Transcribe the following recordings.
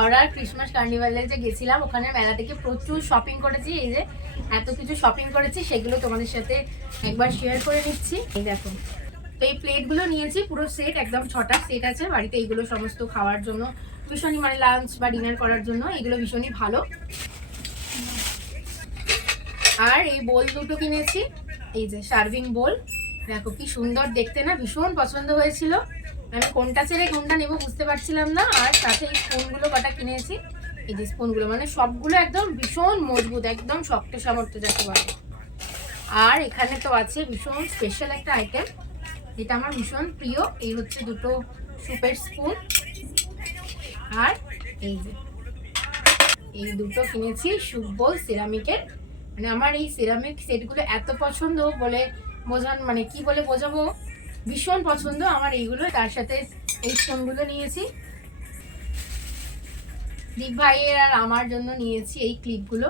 হাওড়ার ক্রিসমাস কার্নিভালে যে গেছিলাম, ওখানে মেলা থেকে প্রচুর শপিং করেছি। এই যে এত কিছু শপিং করেছি, সেগুলো তোমাদের সাথে একবার শেয়ার করে নিচ্ছি। এই দেখো, তো এই প্লেটগুলো নিয়েছি পুরো সেট, একদম 6টা সেট আছে বাড়িতে। এইগুলো সমস্ত খাওয়ার জন্য ভীষণই, মানে লাঞ্চ বা ডিনার করার জন্য এগুলো ভীষণই ভালো। আর এই বোল দুটো কিনেছি, এই যে সার্ভিং বোল, দেখো কি সুন্দর দেখতে না, ভীষণ পছন্দ হয়েছিল। আমি কোনটা ছেড়ে কোনটা নেবো বুঝতে পারছিলাম না। আর সাথে এই স্পুনগুলো কটা কিনেছি, এই যে স্পুনগুলো, মানে সবগুলো একদম ভীষণ মজবুত, একদম শক্ত সামর্থ্য যাকে বলে। আর এখানে তো আছে ভীষণ স্পেশাল একটা আইটেম, যেটা আমার ভীষণ প্রিয়। এই হচ্ছে দুটো সুপের স্পুন। আর এই যে এই দুটো কিনেছি সুপ বোল সিরামিকের। মানে আমার এই সিরামিক সেটগুলো এত পছন্দ বলে মানে কি বলে বোঝাবো, ভীষণ পছন্দ আমার এইগুলো। তার সাথে এই স্পুনগুলো নিয়েছি দীপ ভাইয়ের, আর আমার জন্য নিয়েছি এই ক্লিপগুলো।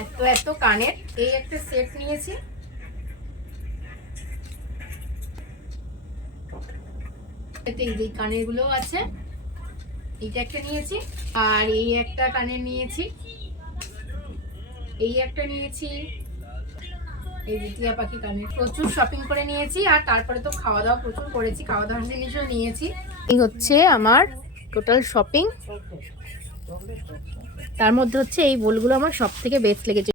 এত এত কানের এই একটা সেট নিয়েছি। এই যে কানের গুলো আছে, এইটা একটা নিয়েছি। আর এই একটা কানের নিয়েছি, এই একটা নিয়েছি, এই যে টিয়া পাখি কানের। প্রচুর শপিং করে নিয়েছি। আর তারপরে তো খাওয়া দাওয়া প্রচুর করেছি, খাওয়া দাওয়ার জিনিসও নিয়েছি। এই হচ্ছে আমার টোটাল শপিং। তার মধ্যে হচ্ছে এই বোলগুলো আমার সব থেকে বেস্ট লেগেছে।